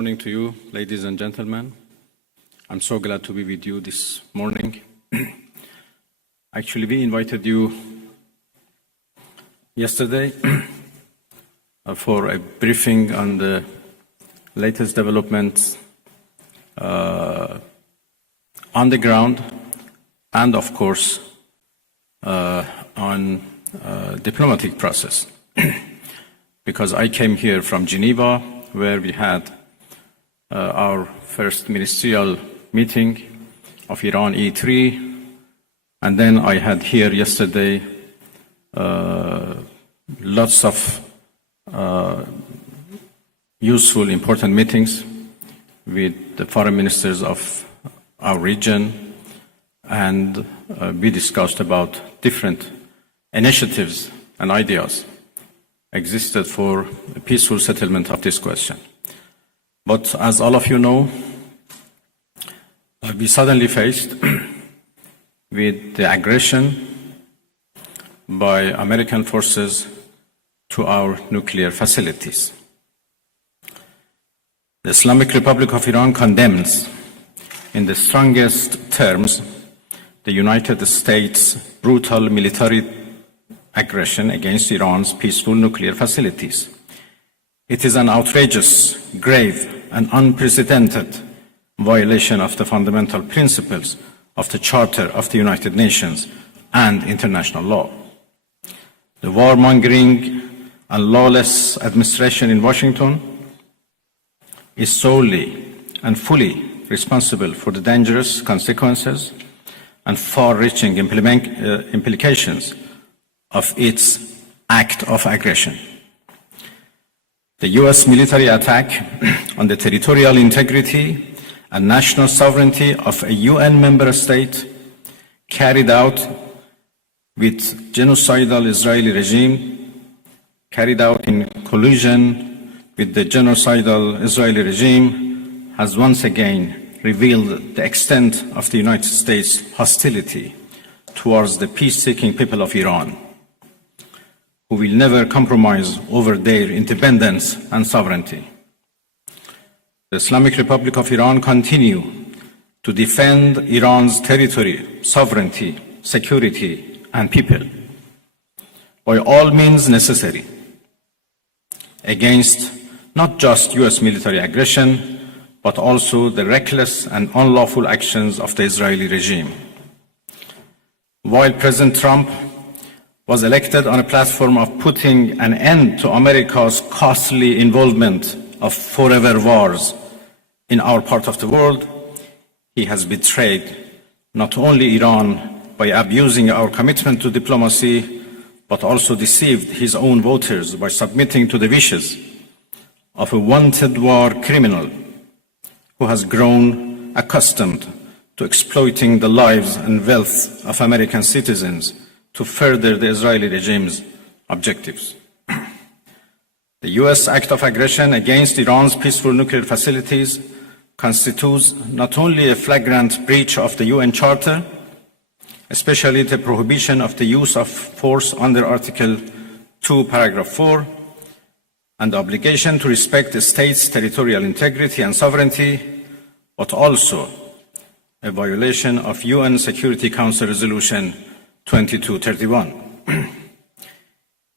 Morning to you, ladies and gentlemen. I'm so glad to be with you this morning. Actually, we invited you yesterday for a briefing on the latest developments on the ground and, of course, on diplomatic process. Because I came here from Geneva, where we had our first ministerial meeting of Iran E3, and then I had here yesterday lots of useful, important meetings with the foreign ministers of our region, and we discussed about different initiatives and ideas existed for a peaceful settlement of this question. But as all of you know, we suddenly faced with the aggression by American forces to our nuclear facilities. The Islamic Republic of Iran condemns in the strongest terms the United States' brutal military aggression against Iran's peaceful nuclear facilities. It is an outrageous, grave, and unprecedented violation of the fundamental principles of the Charter of the United Nations and international law. The warmongering and lawless administration in Washington is solely and fully responsible for the dangerous consequences and far-reaching implications of its act of aggression. The US military attack on the territorial integrity and national sovereignty of a UN member state carried out with genocidal Israeli regime, carried out in collusion with the genocidal Israeli regime, has once again revealed the extent of the United States' hostility towards the peace-seeking people of Iran, who will never compromise over their independence and sovereignty. The Islamic Republic of Iran continues to defend Iran's territory, sovereignty, security, and people by all means necessary against not just US military aggression, but also the reckless and unlawful actions of the Israeli regime. While President Trump was elected on a platform of putting an end to America's costly involvement of forever wars in our part of the world, he has betrayed not only Iran by abusing our commitment to diplomacy, but also deceived his own voters by submitting to the wishes of a wanted war criminal who has grown accustomed to exploiting the lives and wealth of American citizens to further the Israeli regime's objectives. The US act of aggression against Iran's peaceful nuclear facilities constitutes not only a flagrant breach of the UN Charter, especially the prohibition of the use of force under Article 2, Paragraph 4, and the obligation to respect the state's territorial integrity and sovereignty, but also a violation of UN Security Council Resolution 2231.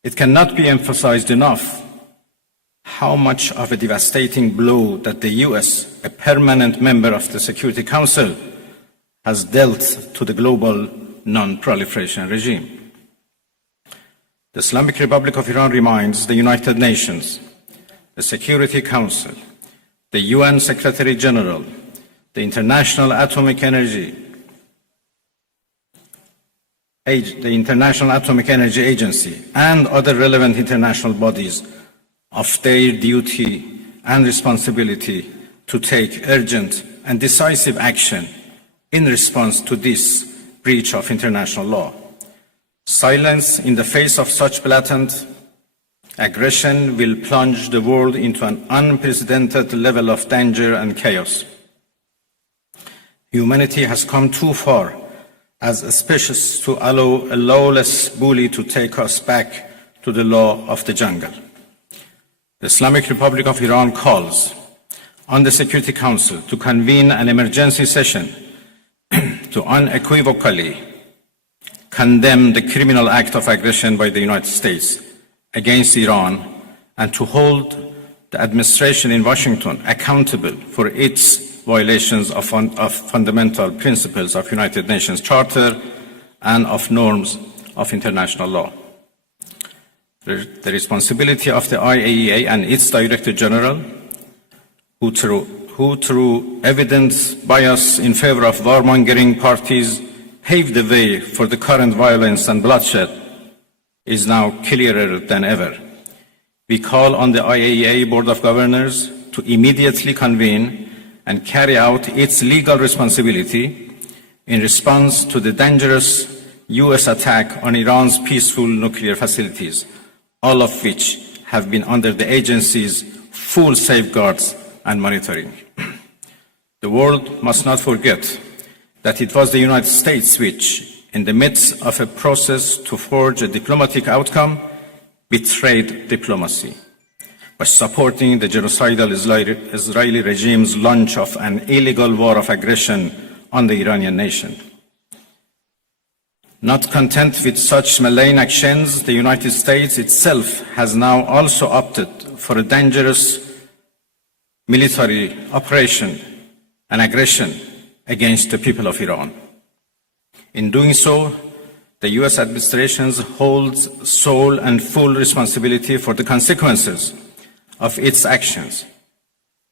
It cannot be emphasized enough how much of a devastating blow that the US, a permanent member of the Security Council, has dealt to the global non-proliferation regime. The Islamic Republic of Iran reminds the United Nations, the Security Council, the UN Secretary General, the International Atomic Energy Agency, and other relevant international bodies of their duty and responsibility to take urgent and decisive action in response to this breach of international law. Silence in the face of such blatant aggression will plunge the world into an unprecedented level of danger and chaos. Humanity has come too far as a species to allow a lawless bully to take us back to the law of the jungle. The Islamic Republic of Iran calls on the Security Council to convene an emergency session to unequivocally condemn the criminal act of aggression by the United States against Iran and to hold the administration in Washington accountable for its violations of fundamental principles of United Nations Charter and of norms of international law. The responsibility of the IAEA and its Director General, who through evidence bias in favor of warmongering parties paved the way for the current violence and bloodshed, is now clearer than ever. We call on the IAEA Board of Governors to immediately convene and carry out its legal responsibility in response to the dangerous US attack on Iran's peaceful nuclear facilities, all of which have been under the agency's full safeguards and monitoring. The world must not forget that it was the United States which, in the midst of a process to forge a diplomatic outcome, betrayed diplomacy by supporting the genocidal Israeli regime's launch of an illegal war of aggression on the Iranian nation. Not content with such malign actions, the United States itself has now also opted for a dangerous military operation and aggression against the people of Iran. In doing so, the US administration holds sole and full responsibility for the consequences of its actions,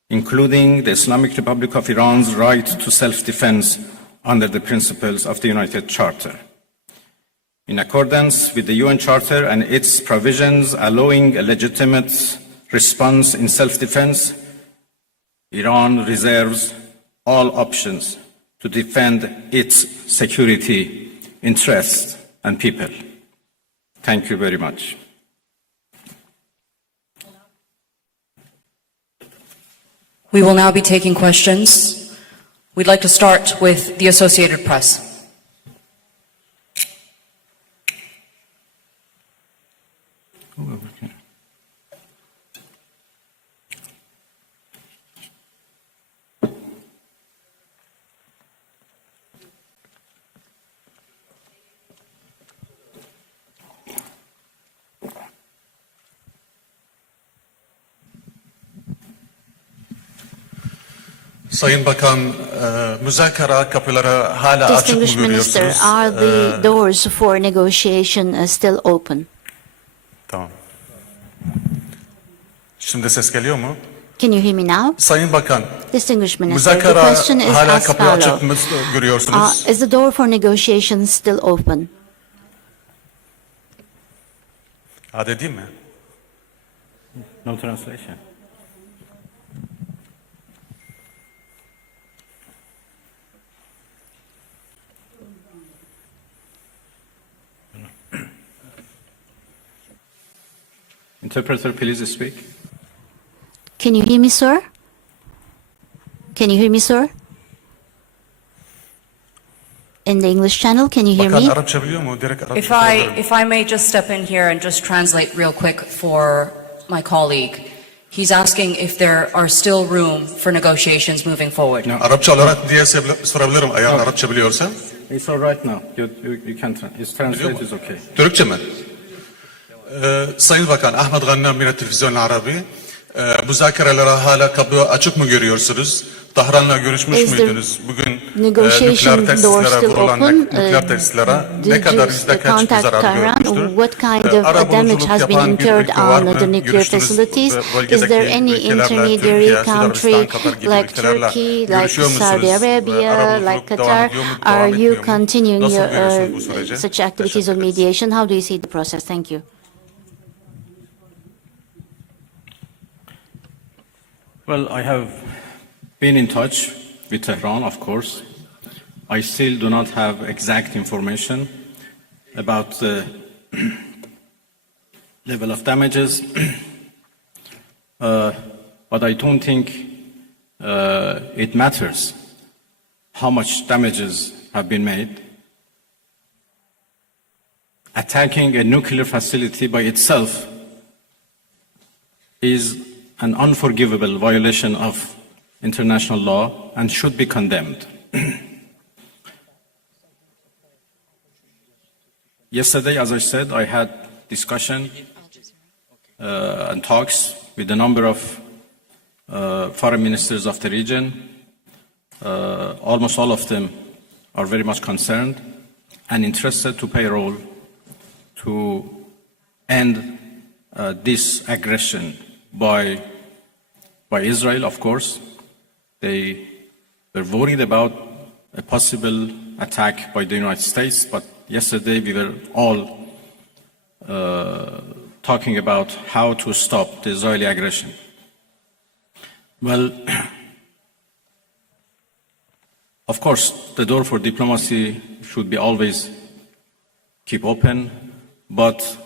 including the Islamic Republic of Iran's right to self-defense under the principles of the United Charter. In accordance with the UN Charter and its provisions allowing a legitimate response in self-defense, Iran reserves all options to defend its security interests and people. Thank you very much. We will now be taking questions. We'd like to start with the Associated Press. Sayın Bakan, müzakere kapıları hala açık mı Distinguished Minister, görüyorsunuz? are the doors for negotiation still open? Tamam. Şimdi ses geliyor mu? Can you hear me now? Sayın Bakan, Distinguished Minister, the müzakere question is hala as kapıyı açık follows. mı görüyorsunuz? Is the door for negotiation still open? Hadi değil mi? No translation. Interpreter, please speak. Can you hear me, sir? Can you hear me, sir? In the English channel, can you hear Bakan me? Arapça biliyor mu? Direkt Arapça If sorabilirim. if I may just step in here and just translate real quick for my colleague. He's asking if there are still room for negotiations moving forward. No. Arapça olarak diye sorabilirim eğer Arapça biliyorsa. It's all right now. You can his translate is okay. Türkçe mi? Sayın Bakan, Ahmet Gannam yine Televizyon Arabi. Müzakerelere hala kapı açık mı görüyorsunuz? Tahran'la görüşmüş Is the müydünüz? Bugün negotiation nükleer door tesislere still vurulan open? nükleer tesislere ne Did kadar you yüzde kaç contact zarar Tehran? görmüştür? What kind of damage has been yapan bir incurred ülke var on mı? the nuclear Görüştünüz, facilities? bölgedeki Is there any ülkelerle, intermediary Türkiye, country Sudan, Katar gibi like ülkelerle Turkey, like görüşüyor musunuz? Saudi Arabia, Arabuluculuk like devam Qatar? ediyor mu, devam Are etmiyor you mu? continuing Nasıl your görüyorsunuz bu süreci? such activities of Teşekkür ederiz. mediation? How do you see the process? Thank you. Well, I have been in touch with Tehran, of course. I still do not have exact information about the level of damages, but I don't think it matters how much damages have been made. Attacking a nuclear facility by itself is an unforgivable violation of international law and should be condemned. Yesterday, as I said, I had discussion and talks with a number of foreign ministers of the region. Almost all of them are very much concerned and interested to play a role to end this aggression by Israel, of course. They were worried about a possible attack by the United States, but yesterday we were all talking about how to stop the Israeli aggression. Well, of course, the door for diplomacy should be always keep open, but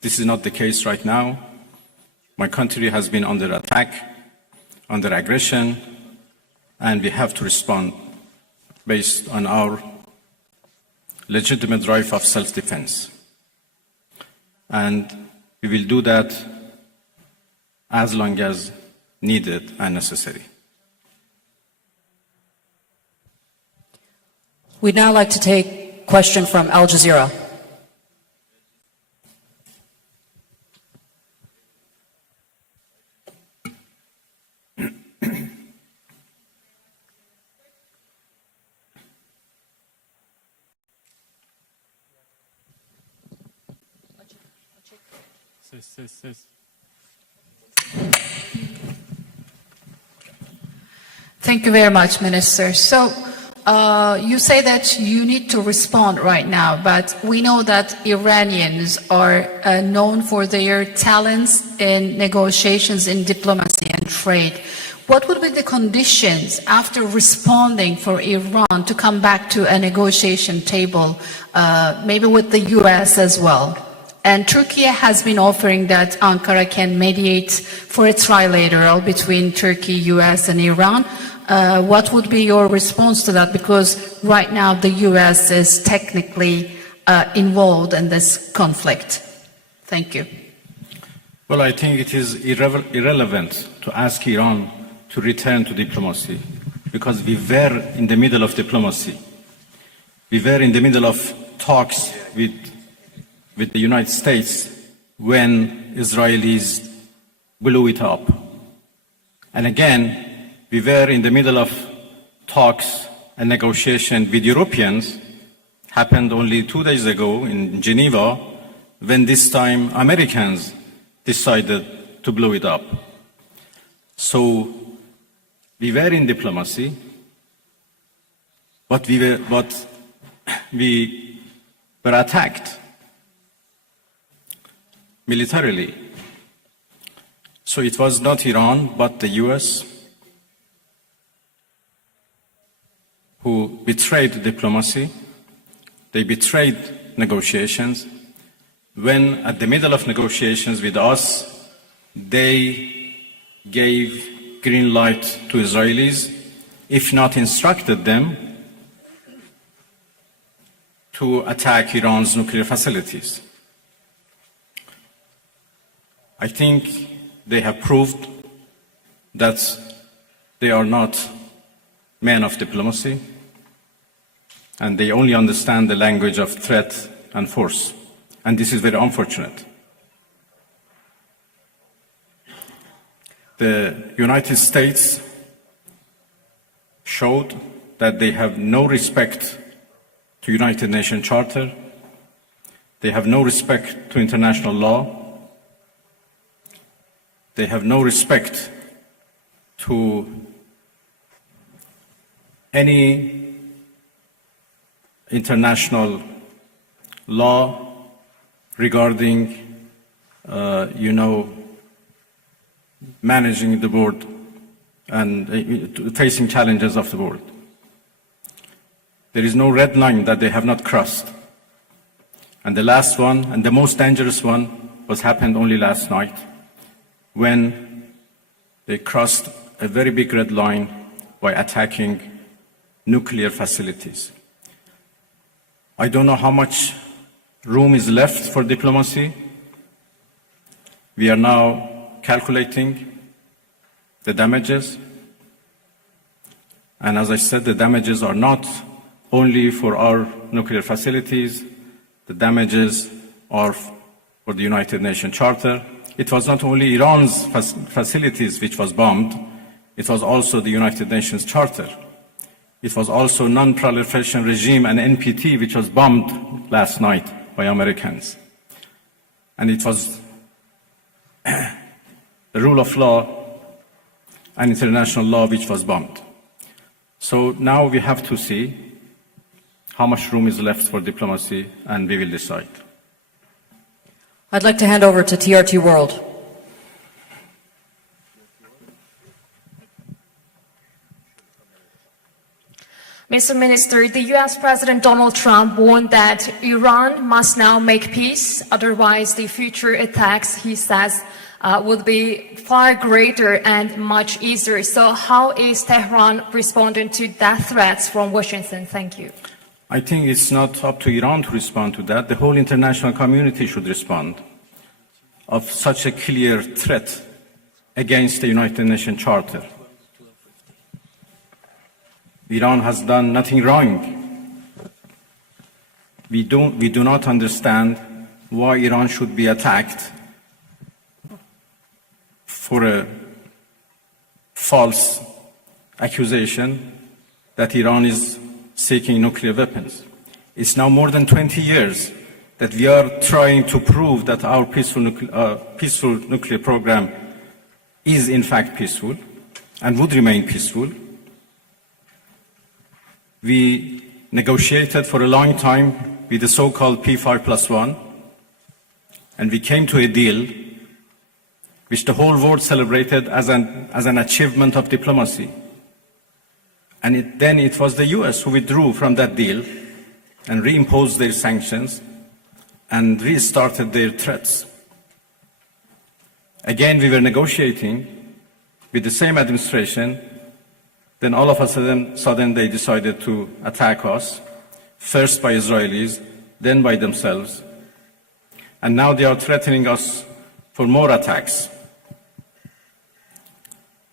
this is not the case right now. My country has been under attack, under aggression, and we have to respond based on our legitimate right of self-defense. And we will do that as long as needed and necessary. We'd now like to take a question from Al Jazeera. Thank you very much, Minister. So you say that you need to respond right now, but we know that Iranians are known for their talents in negotiations, in diplomacy and trade. What would be the conditions after responding for Iran to come back to a negotiation table, maybe with the US as well? And Turkey has been offering that Ankara can mediate for a trilateral between Turkey, US and Iran. What would be your response to that? Because right now the US is technically involved in this conflict. Thank you. Well, I think it is irrelevant to ask Iran to return to diplomacy because we were in the middle of diplomacy. We were in the middle of talks with the United States when Israelis blew it up. And again, we were in the middle of talks and negotiation with Europeans, happened only 2 days ago in Geneva, when this time Americans decided to blow it up. So we were in diplomacy, but we were attacked militarily. So it was not Iran, but the US who betrayed diplomacy. They betrayed negotiations. When at the middle of negotiations with us, they gave green light to Israelis, if not instructed them to attack Iran's nuclear facilities. I think they have proved that they are not men of diplomacy, and they only understand the language of threat and force. And this is very unfortunate. The United States showed that they have no respect to United Nations Charter. They have no respect to international law. They have no respect to any international law regarding, managing the world and facing challenges of the world. There is no red line that they have not crossed. And the last one, and the most dangerous one, was happened only last night, when they crossed a very big red line by attacking nuclear facilities. I don't know how much room is left for diplomacy. We are now calculating the damages. And as I said, the damages are not only for our nuclear facilities, the damages are for the United Nations Charter. It was not only Iran's facilities which was bombed, it was also the United Nations Charter. It was also Non-Proliferation Regime and NPT which was bombed last night by Americans. And it was the rule of law and international law which was bombed. So now we have to see how much room is left for diplomacy, and we will decide. I'd like to hand over to TRT World. Mr. Minister, the U.S. President Donald Trump warned that Iran must now make peace, otherwise the future attacks, he says, would be far greater and much easier. So how is Tehran responding to that threats from Washington? Thank you. I think it's not up to Iran to respond to that. The whole international community should respond of such a clear threat against the United Nations Charter. Iran has done nothing wrong. We do not understand why Iran should be attacked for a false accusation that Iran is seeking nuclear weapons. It's now more than 20 years that we are trying to prove that our peaceful nuclear program is in fact peaceful and would remain peaceful. We negotiated for a long time with the so-called P5+1, and we came to a deal which the whole world celebrated as an achievement of diplomacy. And then it was the US who withdrew from that deal and reimposed their sanctions and restarted their threats. Again, we were negotiating with the same administration. Then all of a sudden they decided to attack us, first by Israelis, then by themselves. And now they are threatening us for more attacks.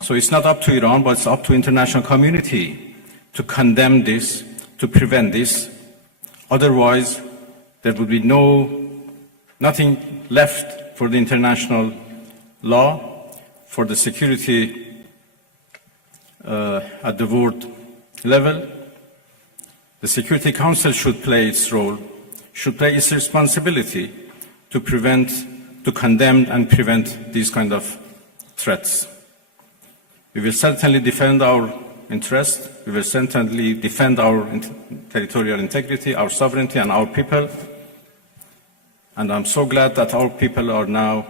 So it's not up to Iran, but it's up to international community to condemn this, to prevent this. Otherwise, there will be nothing left for the international law, for the security at the world level. The Security Council should play its role, should play its responsibility to condemn and prevent these kind of threats. We will certainly defend our interest. We will certainly defend our territorial integrity, our sovereignty, and our people. And I'm so glad that our people are now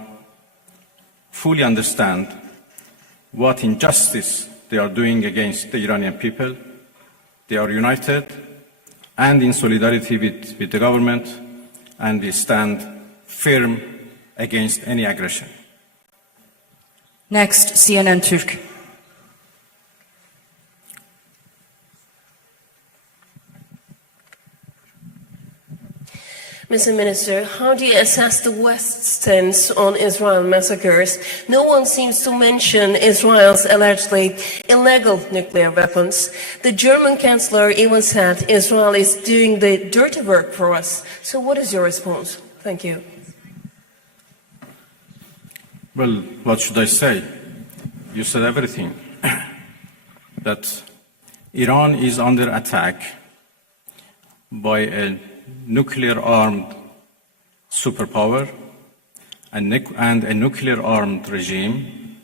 fully understand what injustice they are doing against the Iranian people. They are united and in solidarity with the government, and we stand firm against any aggression. Next, CNN Türk. Mr. Minister, how do you assess the West's stance on Israel massacres? No one seems to mention Israel's allegedly illegal nuclear weapons. The German Chancellor even said Israel is doing the dirty work for us. So what is your response? Thank you. Well, what should I say? You said everything. That Iran is under attack by a nuclear-armed superpower and a nuclear-armed regime.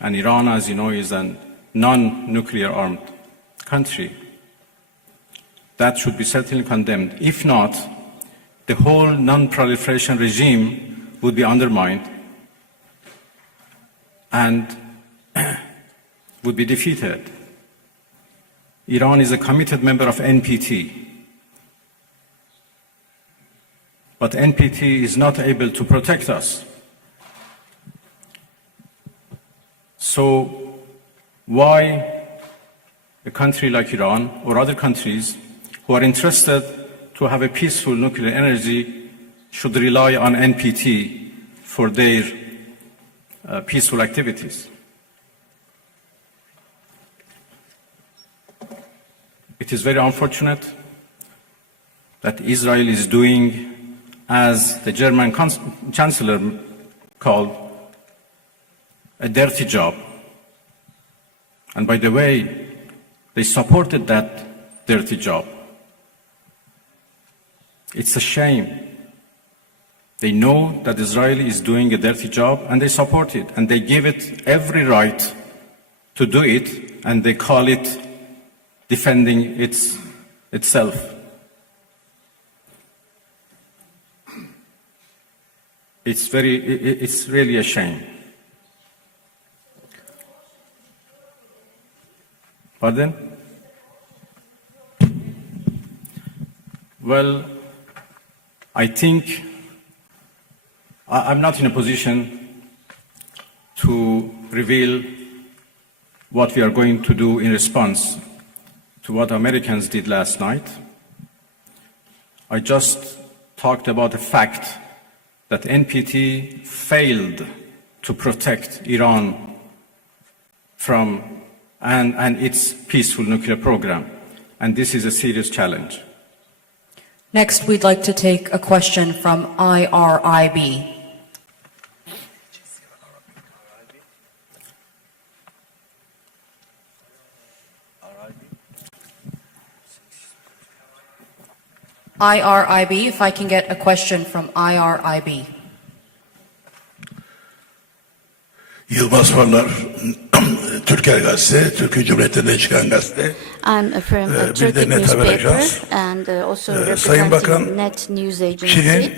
And Iran, as you know, is a non-nuclear-armed country. That should be certainly condemned. If not, the whole non-proliferation regime would be undermined and would be defeated. Iran is a committed member of NPT. But NPT is not able to protect us. So why a country like Iran or other countries who are interested to have a peaceful nuclear energy should rely on NPT for their peaceful activities? It is very unfortunate that Israel is doing, as the German Chancellor called, a dirty job. And by the way, they supported that dirty job. It's a shame. They know that Israel is doing a dirty job and they support it and they give it every right to do it and they call it defending itself. It's really a shame. Pardon? Well, I think I'm not in a position to reveal what we are going to do in response to what Americans did last night. I just talked about the fact that NPT failed to protect Iran from and its peaceful nuclear program. And this is a serious challenge. Next, we'd like to take a question from IRIB. IRIB, if I can get a question from IRIB. Yılmaz Farlar, Türker Gazete, Türkiye Cumhuriyeti'nde çıkan gazete. I'm from a Bir Turkish de Net Haber newspaper Ajans. and also Sayın Bakan, representing Net News Agency. Çin'in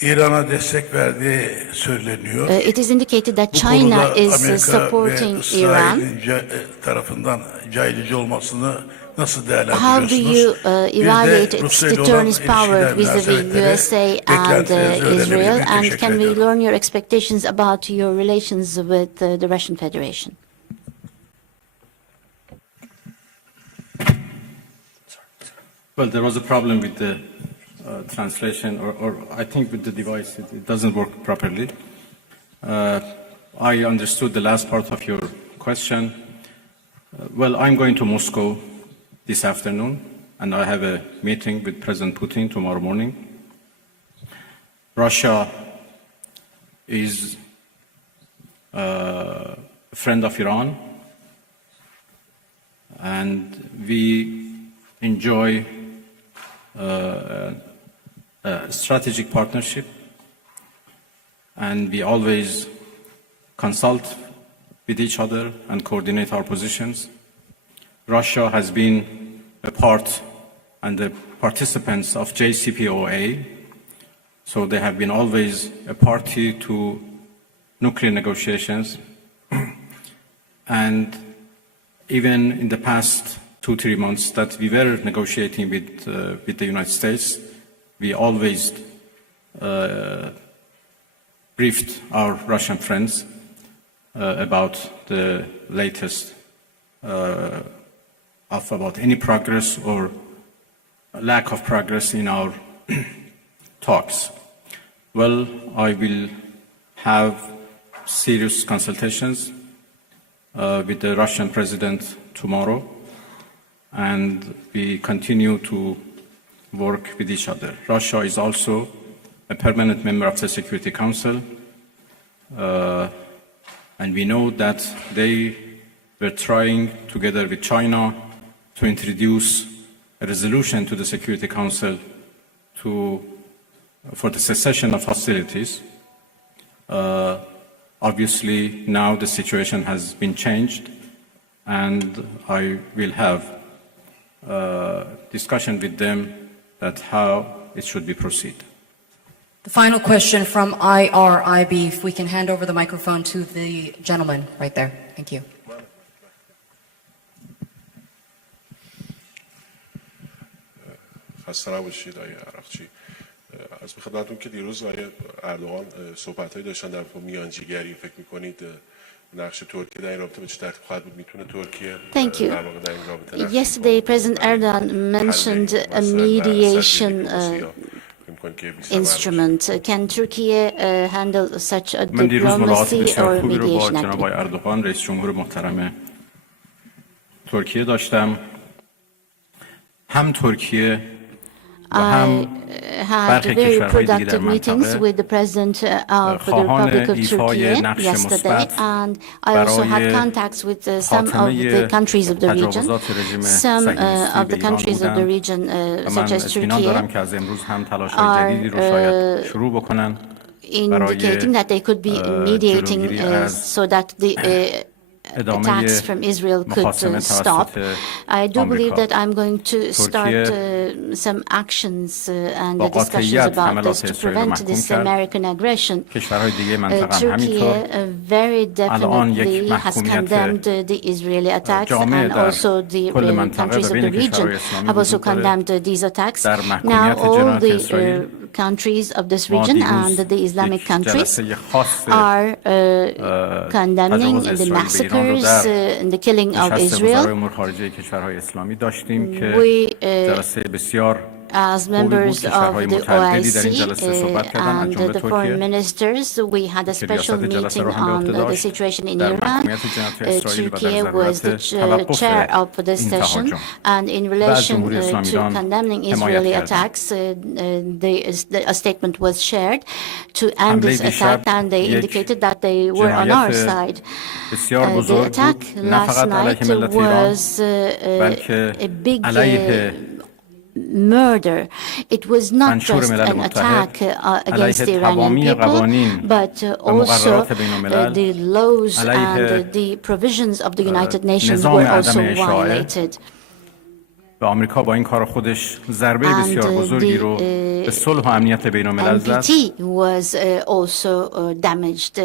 İran'a destek verdiği söyleniyor. It is indicated that Bu China konuda is Amerika ve supporting Iran. İsrail'in tarafından caydırıcı olmasını nasıl How do değerlendiriyorsunuz? you Bir evaluate de its Rusya ile olan deterrence power ilişkiler vis-a-vis münasebetleri, USA and beklentilerinizi öğrenebilir Israel? miyim? And Teşekkür can we ediyorum. learn your expectations about your relations with the Russian Federation? Well, there was a problem with the translation, or I think with the device, it doesn't work properly. I understood the last part of your question. Well, I'm going to Moscow this afternoon, and I have a meeting with President Putin tomorrow morning. Russia is a friend of Iran, and we enjoy a strategic partnership, and we always consult with each other and coordinate our positions. Russia has been a part and the participants of JCPOA, so they have been always a party to nuclear negotiations. And even in the past 2-3 months that we were negotiating with the United States, we always briefed our Russian friends about the latest about any progress or lack of progress in our talks. Well, I will have serious consultations with the Russian president tomorrow, and we continue to work with each other. Russia is also a permanent member of the Security Council, and we know that they were trying, together with China, to introduce a resolution to the Security Council for the cessation of hostilities. Obviously, now the situation has been changed, and I will have discussion with them that how it should be proceed. The final question from IRIB, if we can hand over the microphone to the gentleman right there. Thank you. خسته نباشید آقای عراقچی. از به خدمتتون که دیروز آقای اردوغان صحبت‌هایی داشتن در مورد میانجیگری، فکر می‌کنید نقش ترکیه در این رابطه به چه ترتیب خواهد بود؟ میتونه ترکیه Thank you. در واقع در این رابطه Yesterday, President Erdogan mentioned a mediation instrument. Can Turkey handle such a من دیروز ملاقات diplomacy بسیار or خوبی رو با mediation جناب activity? آقای اردوغان رئیس جمهور محترم ترکیه داشتم هم ترکیه و هم had برخی very کشورهای دیگه در productive meetings منطقه with the president of the خواهان Republic of ایفای Turkey نقش yesterday, مثبت and I also had برای contacts with some of خاتمه the countries of the region. تجاوزات رژیم Some صهیونیستی of به the ایران countries of the بودند region, و من such as اطمینان دارم Turkey, که از امروز هم تلاش‌های جدیدی رو شاید شروع بکنن indicating that they could be mediating جلوگیری از so that the ادامه attacks from Israel could محاصمه stop. توسط I do believe آمریکا. that I'm going to start some actions and discussions about this to prevent this American aggression. کشورهای دیگه منطقه هم Turkey همینطور. very الان یک definitely has محکومیت condemned the Israeli attacks, جامع and در also the کل منطقه countries و of بین the region کشورهای اسلامی have also وجود داره. condemned these attacks. در Now محکومیت all جنایت the اسرائیل countries of this ما region دیروز and the Islamic یک countries جلسه خاص are condemning تجاوز the اسرائیل به ایران رو massacres در and the killing of نشست وزرای Israel. امور خارجه کشورهای اسلامی داشتیم که We, جلسه بسیار as members of کشورهای the متعددی در این OIC جلسه صحبت کردن از and جمله the foreign ترکیه ministers, we had a که special ریاست جلسه meeting رو هم به on عهده the داشت situation in در Iran. محکومیت جنایت اسرائیل و در Turkey was the ضرورت chair of توقف this این session, تهاجم and in و از relation جمهوری اسلامی to ایران condemning حمایت Israeli کردیم. attacks, a statement was shared to end حمله this دیشب attack, and they یک indicated that they were on our جنایت side. بسیار The بزرگ attack بود نه last فقط علیه night ملت ایران was بلکه a big علیه murder. It was not منشور just ملل an متحد attack against the علیه Iranian تمامی people, قوانین but و also مقررات بین الملل the laws علیه and the provisions of the United Nations نظام were also عدم اشاعه violated. و آمریکا با این کار خودش ضربه بسیار بزرگی رو به صلح و امنیت بین الملل زد. NPT was also damaged.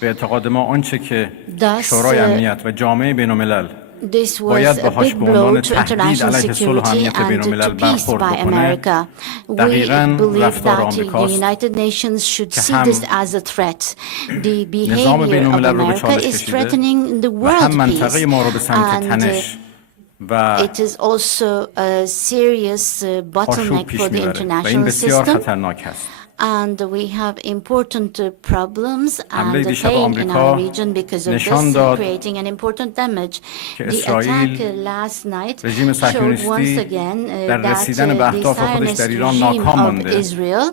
به اعتقاد ما آنچه که Thus, شورای امنیت و جامعه بین الملل This was باید a باهاش big به عنوان blow to تهدید international علیه صلح و security امنیت بین and الملل to peace برخورد by بکنه America. We دقیقاً believe رفتار that the آمریکاست United Nations should که see هم this as a threat. The نظام بین behavior of الملل رو به America چالش is کشیده threatening the و هم world منطقه peace. ما رو به سمت And تنش و it is also a serious آشوب bottleneck پیش for the میبره و این international بسیار system. خطرناک هست. And we have important problems حمله and دیشب pain in آمریکا our region because of نشان this, داد creating an important damage. که The اسرائیل attack last night رژیم showed once صهیونیستی again در that رسیدن به the اهداف خودش Zionist در ایران regime ناکام of مانده Israel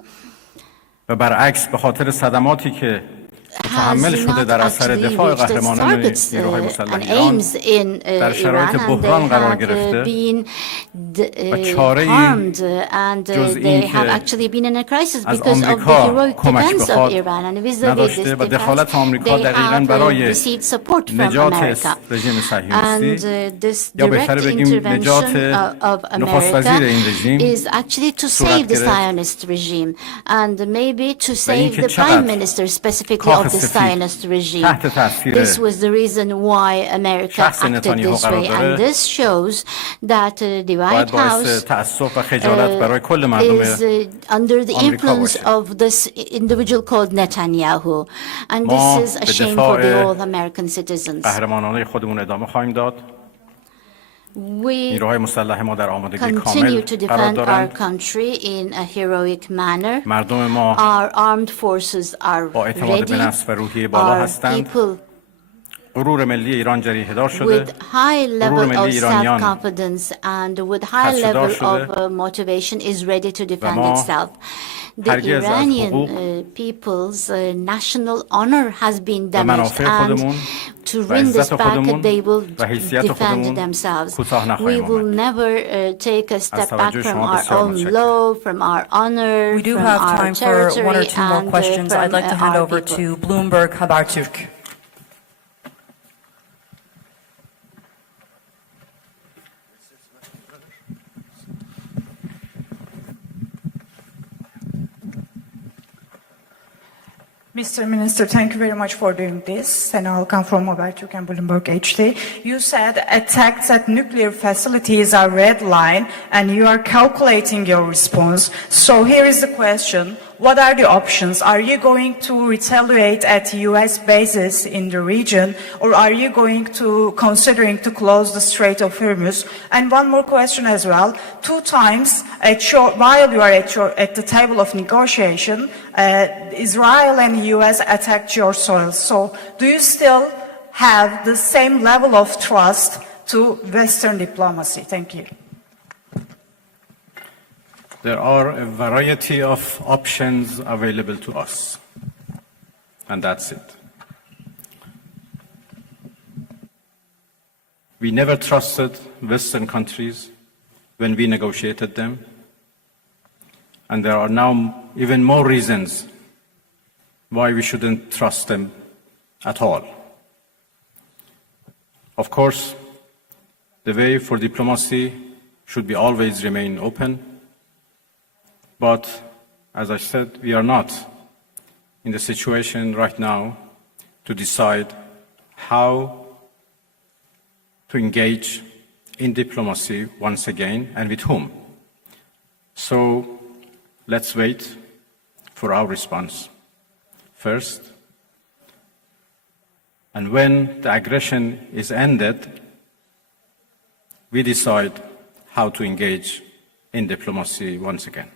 و برعکس به خاطر صدماتی که has متحمل شده not در اثر actually دفاع reached its قهرمانان targets نیروهای مسلح and ایران aims in در شرایط Iran, and بحران they قرار have گرفته been و چاره‌ای harmed and جز they این have که actually been in a crisis از because of the آمریکا heroic کمک defense of بخواد Iran, and vis-a-vis this نداشته و دخالت defense آمریکا they دقیقاً have برای received support from نجات America. رژیم And صهیونیستی this یا direct بهتره بگیم نجات intervention of نخست وزیر America این رژیم is actually to صورت save the گرفت Zionist regime and maybe to save اینکه the چقدر prime minister specifically کاخ of the سفید Zionist regime. تحت تاثیر This was the reason why America شخص acted نتانیاهو this قرار way, داره. and this shows that the باید White باعث House تأسف و خجالت برای کل مردم is under the آمریکا influence باشه. of this individual called Netanyahu, and ما this is a به shame for the دفاع all American citizens. قهرمانانه خودمون ادامه خواهیم داد. We نیروهای مسلح ما در آمادگی continue کامل to قرار defend our دارند. country in a heroic manner. مردم ما Our armed forces are با اعتماد ready. به نفس و روحیه بالا Our هستند. people غرور ملی ایران جریحه‌دار شده. with high غرور level ملی of ایرانیان self-confidence and with high خدشه‌دار level شده. of motivation is ready to defend ما itself. The هرگز از Iranian حقوق people's national honor has been و damaged, منافع and خودمون to و win this عزت back, خودمون they will و حیثیت defend خودمون themselves. کوتاه We نخواهیم will آمد. never take a step back توجه from شما our بسیار own متشکرم. law, from our honor, We do from have our time for one or territory, two more and questions. from I'd like to hand our over people. to Bloomberg Haberturk. Mr. Minister, thank you very much for doing this. And I'll come from Haberturk and Bloomberg HD. You said attacks at nuclear facilities are red line and you are calculating your response. So here is the question. What are the options? Are you going to retaliate at US bases in the region, or are you going to considering to close the Strait of Hormuz? And one more question as well. 2 times while you are at the table of negotiation, Israel and US attacked your soil. So do you still have the same level of trust to Western diplomacy? Thank you. there are a variety of options available to us, and that's it. We never trusted Western countries when we negotiated them, and there are now even more reasons why we shouldn't trust them at all. Of course, the way for diplomacy should be always remain open, but as I said, we are not in the situation right now to decide how to engage in diplomacy once again and with whom. So let's wait for our response first. And when the aggression is ended, we decide how to engage in diplomacy once again.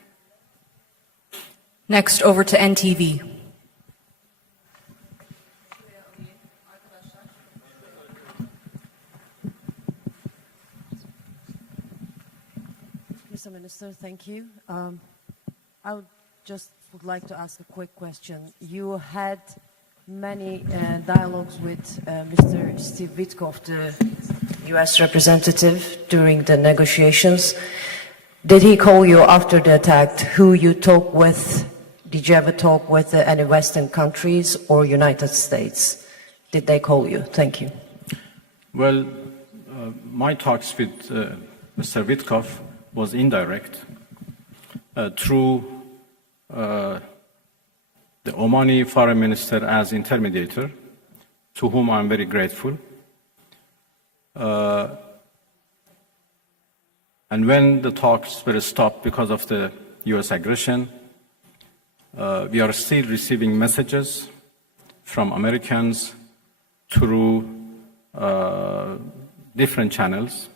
Next, over to NTV. Mr. Minister, thank you. I would like to ask a quick question. You had many dialogues with Mr. Steve Witkoff, the U.S. representative, during the negotiations. Did he call you after the attack? Who you talked with? Did you ever talk with any Western countries or United States? Did they call you? Thank you. Well, my talks with Mr. Witkoff was indirect through the Omani foreign minister as intermediator, to whom I'm very grateful. And when the talks were stopped because of the US aggression, we are still receiving messages from Americans through different channels,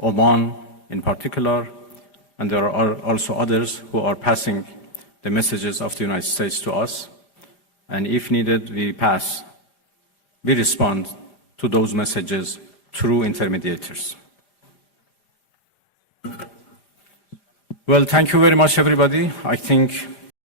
Oman in particular, and there are also others who are passing the messages of the United States to us. And if needed, we respond to those messages through intermediators. Well, thank you very much, everybody. I think